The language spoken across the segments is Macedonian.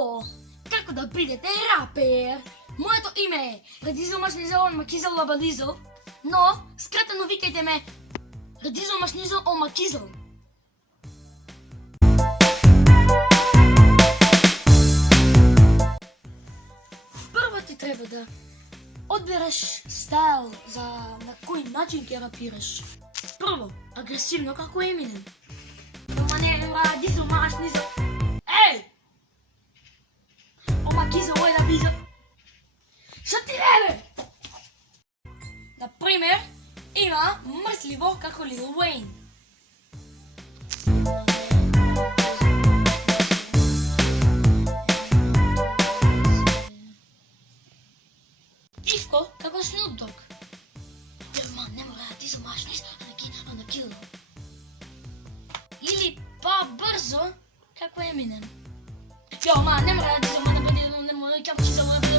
О, како да бидете рапер? Моето име е Радизо Машнизо Макизал Лабализо, но скратено викајте ме Радизо Машнизо Макизал. Прво ти треба да одбереш стайл за на кој начин ќе рапираш. Прво, агресивно како Еминем. Радизо Машнизо. Еј! Макизал е да бизо. Што ти бе? Например, има мрсливо како Лил Уейн. Тивко како Snoop Dogg. Не мора да ти замашнеш, а на кило. Или по-брзо како Еминем. Не мора да ти замашнеш, не мора да ти замашнеш.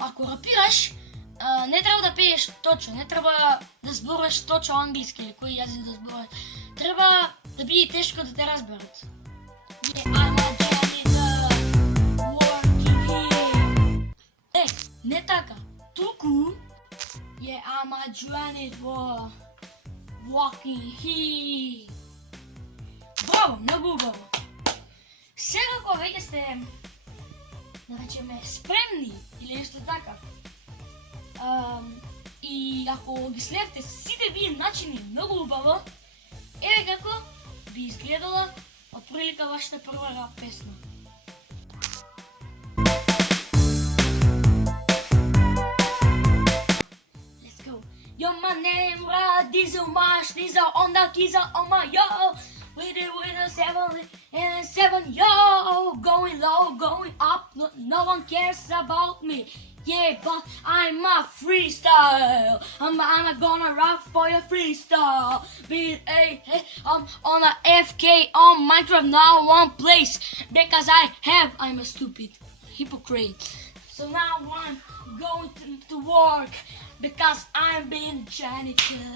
Ако рапираш, не треба да пееш точно, не треба да зборуваш точно англиски или кој јазик да зборуваш. Треба да биде тешко да те разберат. Не така. Туку I'm a janitor for walking here. Браво, многу убаво. Сега кога веќе сте, да речеме, спремни или нешто така, и ако ги следите сите вие начини многу убаво, еве како би изгледала отприлика вашата прва рап песна. Yo, my name Radizzo Mashnizo on the keys on my yo. With a 7 and 7 yo. Going low, going up. No one cares about me. Yeah, but I'm a freestyle. I'm gonna rap for your freestyle. I'm on a FK on Minecraft now one place because I'm a stupid hypocrite. So now I'm going to work. Because I'm being janitor.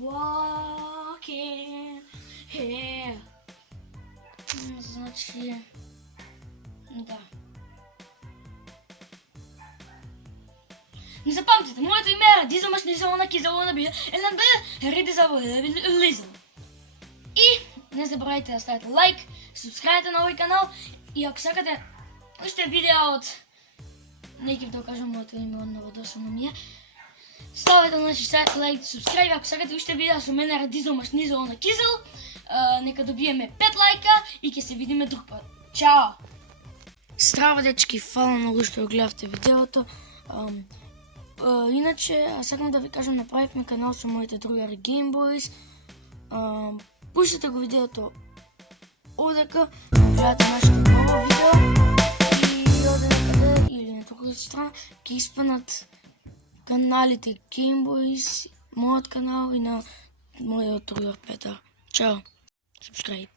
Walking here. Значи, да. Не запомните, моето име е Радизо Машнизо Макизал Лизо. И не забравяйте да ставите лайк, субскрайбите на овој канал и ако сакате уште видео од не ќе да кажам моето име, много досадно ми е. Ставете лайк, субскрайб, ако сакате уште видео со мене Радизо Машнизо Макизал, нека добиеме 5 лайка и ќе се видиме друг пат. Чао! Здраво дечки, фала многу што го гледавте видеото. Иначе, сакам да ви кажам, направивме канал со моите другари Gameboys. Пуштете го видеото одека, гледате нашето ново видео и оде некаде или на другата страна ќе испанат каналите Gameboys, мојот канал и на мојот другар Петар. Чао! Subscribe.